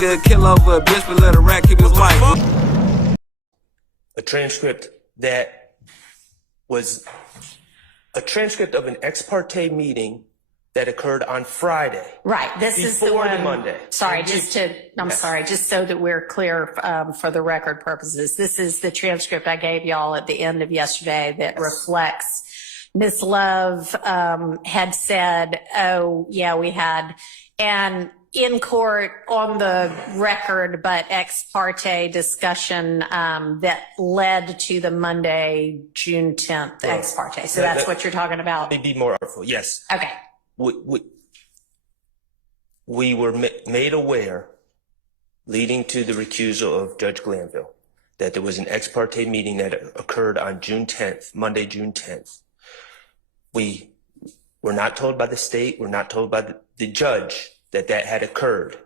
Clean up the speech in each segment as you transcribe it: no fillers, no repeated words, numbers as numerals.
nigga kill over a bitch, but let a rat keep his wife. A transcript that was a transcript of an ex parte meeting that occurred on Friday. Right. This is the one. Monday. Sorry, just so that we're clear for the record purposes. This is the transcript I gave y'all at the end of yesterday that reflects Ms. Love had said, oh, yeah, we had, and in court on the record, but ex parte discussion that led to the Monday, June 10th ex parte. So that's what you're talking about? Let me be more artful. Yes. Okay. We were made aware, leading to the recusal of Judge Glanville, that there was an ex parte meeting that occurred on June 10th, Monday, June 10th. We were not told by the state, we're not told by the judge that that had occurred.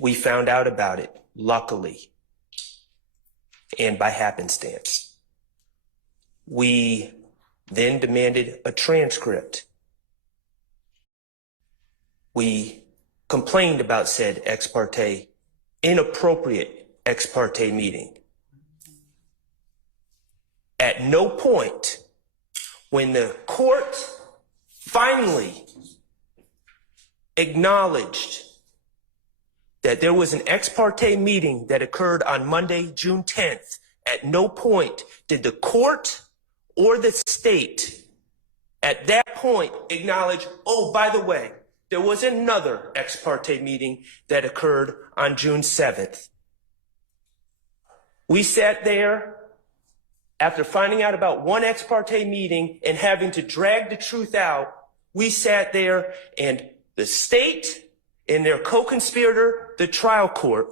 We found out about it, luckily, and by happenstance. We then demanded a transcript. We complained about said ex parte, inappropriate ex parte meeting. At no point, when the court finally acknowledged that there was an ex parte meeting that occurred on Monday, June 10th, at no point did the court or the state at that point acknowledge, oh, by the way, there was another ex parte meeting that occurred on June 7th. We sat there after finding out about one ex parte meeting and having to drag the truth out. We sat there and the state and their co-conspirator, the trial court,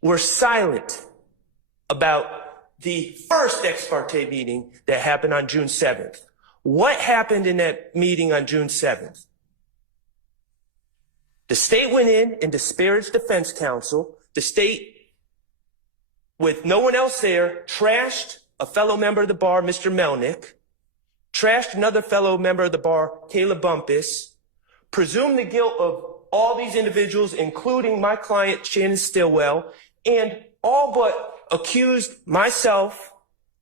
were silent about the first ex parte meeting that happened on June 7th. What happened in that meeting on June 7th? The state went in and disparaged defense counsel. The state, with no one else there, trashed a fellow member of the bar, Mr. Melnick, trashed another fellow member of the bar, Kayla Bumpus, presumed the guilt of all these individuals, including my client, Shannon Stillwell, and all but accused myself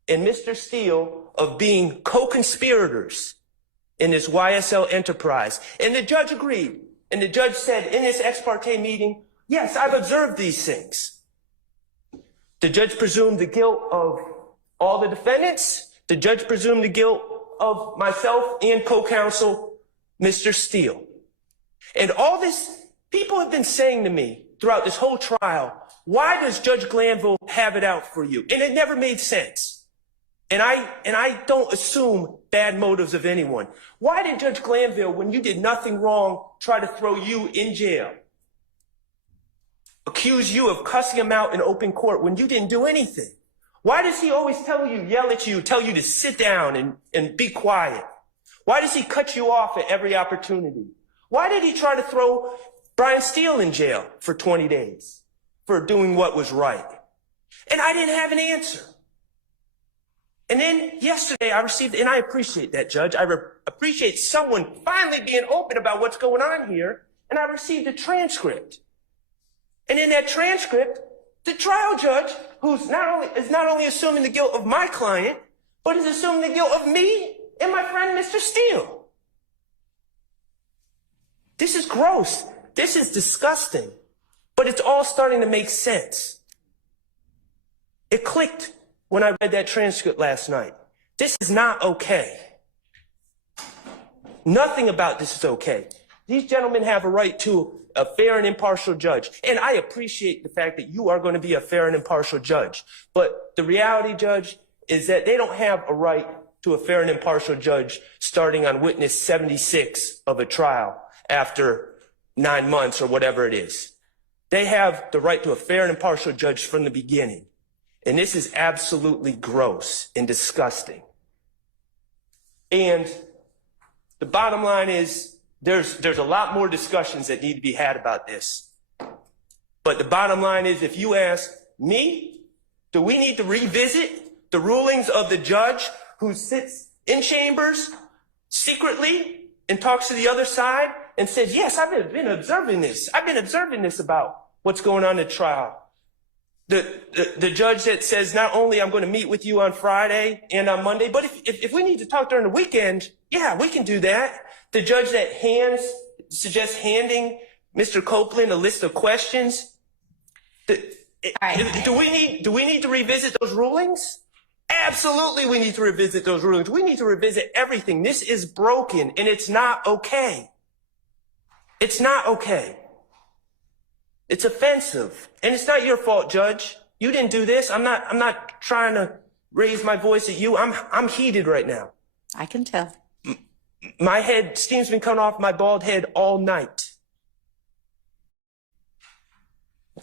and Mr. Steele of being co-conspirators in this YSL enterprise. And the judge agreed. And the judge said in this ex parte meeting, yes, I've observed these things. The judge presumed the guilt of all the defendants. The judge presumed the guilt of myself and co-counsel, Mr. Steele. And all this, people have been saying to me throughout this whole trial, why does Judge Glanville have it out for you? And it never made sense. And I don't assume bad motives of anyone. Why did Judge Glanville, when you did nothing wrong, try to throw you in jail? Accuse you of cussing him out in open court when you didn't do anything? Why does he always tell you, yell at you, tell you to sit down and be quiet? Why does he cut you off at every opportunity? Why did he try to throw Brian Steele in jail for 20 days for doing what was right? And I didn't have an answer. And then yesterday I received, and I appreciate that, Judge. I appreciate someone finally being open about what's going on here. And I received a transcript. And in that transcript, the trial judge, who's not only assuming the guilt of my client, but is assuming the guilt of me and my friend, Mr. Steele. This is gross. This is disgusting. But it's all starting to make sense. It clicked when I read that transcript last night. This is not okay. Nothing about this is okay. These gentlemen have a right to a fair and impartial judge. And I appreciate the fact that you are going to be a fair and impartial judge. But the reality, Judge, is that they don't have a right to a fair and impartial judge starting on witness 76 of a trial after 9 months or whatever it is. They have the right to a fair and impartial judge from the beginning. And this is absolutely gross and disgusting. And the bottom line is there's a lot more discussions that need to be had about this. But the bottom line is, if you ask me, do we need to revisit the rulings of the judge who sits in chambers secretly and talks to the other side and said, yes, I've been observing this. I've been observing this about what's going on at trial. The judge that says, not only I'm going to meet with you on Friday and on Monday, but if we need to talk during the weekend, yeah, we can do that. The judge that suggests handing Mr. Copeland a list of questions. Do we need to revisit those rulings? Absolutely, we need to revisit those rulings. We need to revisit everything. This is broken, and it's not okay. It's not okay. It's offensive, and it's not your fault, Judge. You didn't do this. I'm not trying to raise my voice at you. I'm heated right now. I can tell. My steam's been coming off my bald head all night.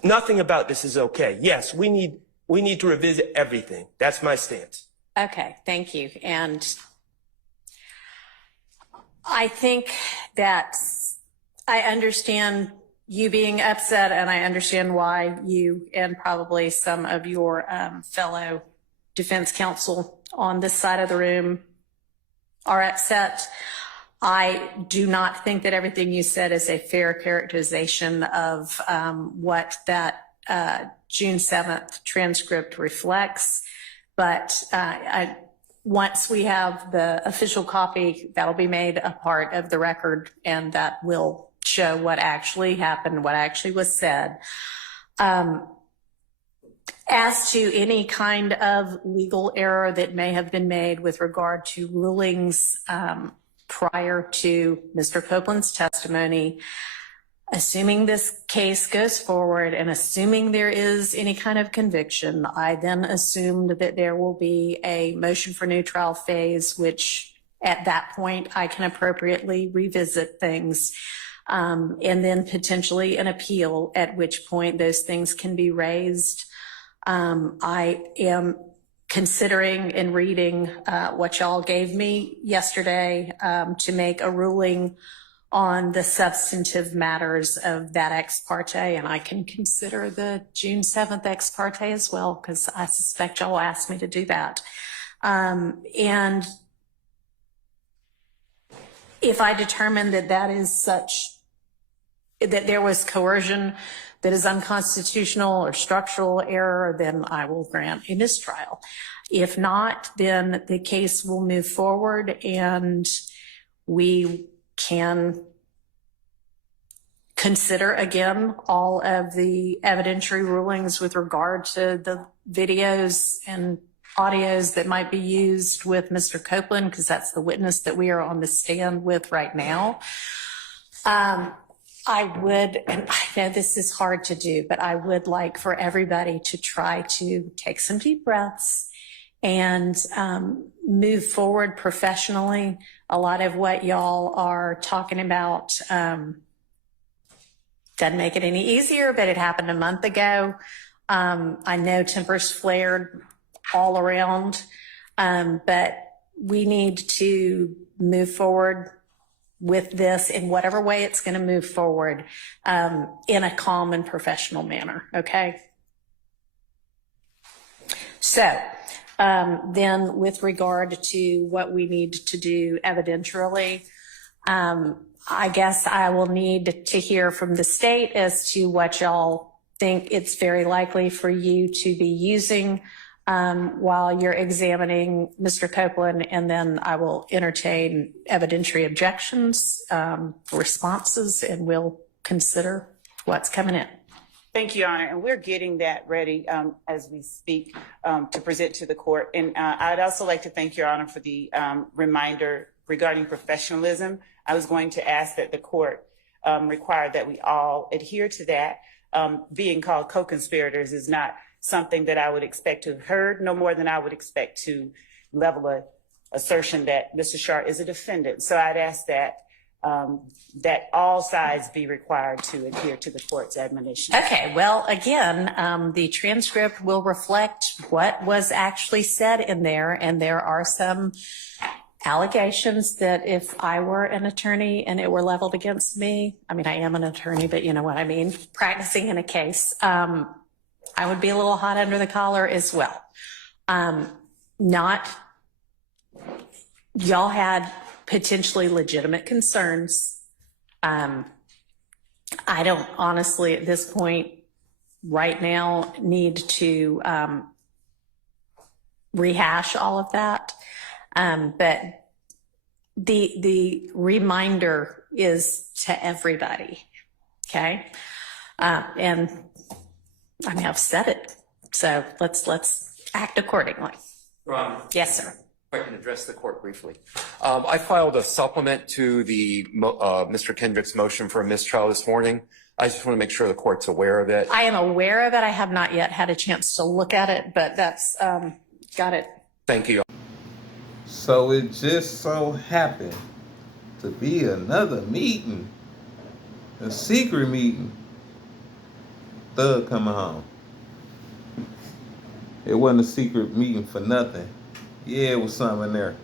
Nothing about this is okay. Yes, we need to revisit everything. That's my stance. Okay, thank you. And I think that I understand you being upset, and I understand why you and probably some of your fellow defense counsel on this side of the room are upset. I do not think that everything you said is a fair characterization of what that June 7th transcript reflects. But once we have the official copy, that'll be made a part of the record, and that will show what actually happened, what actually was said. As to any kind of legal error that may have been made with regard to rulings prior to Mr. Copeland's testimony, assuming this case goes forward and assuming there is any kind of conviction, I then assumed that there will be a motion for new trial phase, which at that point I can appropriately revisit things, and then potentially an appeal, at which point those things can be raised. I am considering and reading what y'all gave me yesterday to make a ruling on the substantive matters of that ex parte, and I can consider the June 7th ex parte as well, because I suspect y'all asked me to do that. And if I determine that that is such, that there was coercion that is unconstitutional or structural error, then I will grant a mistrial. If not, then the case will move forward and we can consider again all of the evidentiary rulings with regard to the videos and audios that might be used with Mr. Copeland, because that's the witness that we are on the stand with right now. I would, and I know this is hard to do, but I would like for everybody to try to take some deep breaths and move forward professionally. A lot of what y'all are talking about doesn't make it any easier, but it happened a month ago. I know tempers flared all around, but we need to move forward with this in whatever way it's going to move forward in a calm and professional manner, okay? So then with regard to what we need to do evidentially, I guess I will need to hear from the state as to what y'all think it's very likely for you to be using while you're examining Mr. Copeland, and then I will entertain evidentiary objections, responses, and we'll consider what's coming in. Thank you, Your Honor, and we're getting that ready as we speak to present to the court. And I'd also like to thank Your Honor for the reminder regarding professionalism. I was going to ask that the court require that we all adhere to that. Being called co-conspirators is not something that I would expect to have heard, no more than I would expect to level a assertion that Mr. Sharp is a defendant. So I'd ask that that all sides be required to adhere to the court's admonition. Okay, well, again, the transcript will reflect what was actually said in there, and there are some allegations that if I were an attorney and it were leveled against me, I mean, I am an attorney, but you know what I mean, practicing in a case, I would be a little hot under the collar as well. Y'all had potentially legitimate concerns I don't honestly at this point right now need to rehash all of that. But the reminder is to everybody. Okay. And I mean, I've said it. So let's act accordingly. Ron, Yes, sir. if I can address the court briefly. I filed a supplement to the Mr. Kendrick's motion for a mistrial this morning. I just want to make sure the court's aware of it. I am aware of it. I have not yet had a chance to look at it, but that's got it. Thank you. So it just so happened to be another meeting, a secret meeting. Thug coming home. It wasn't a secret meeting for nothing. Yeah, it was something in there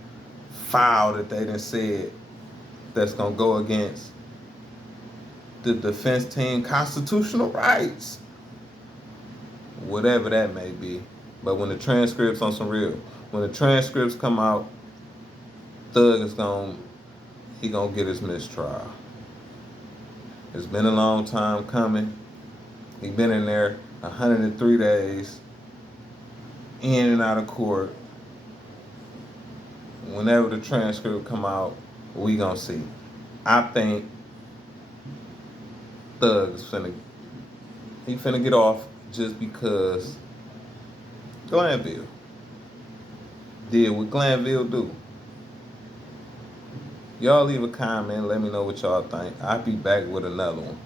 foul that they done said that's gonna go against the defense team constitutional rights. Whatever that may be. But when the transcripts on some real, when the transcripts come out, Thug is gonna get his mistrial. It's been a long time coming. He been in there 103 days, in and out of court. Whenever the transcript come out, we gonna see. I think Thug is finna get off just because Glanville did what Glanville do. Y'all leave a comment, let me know what y'all think. I'll be back with another one.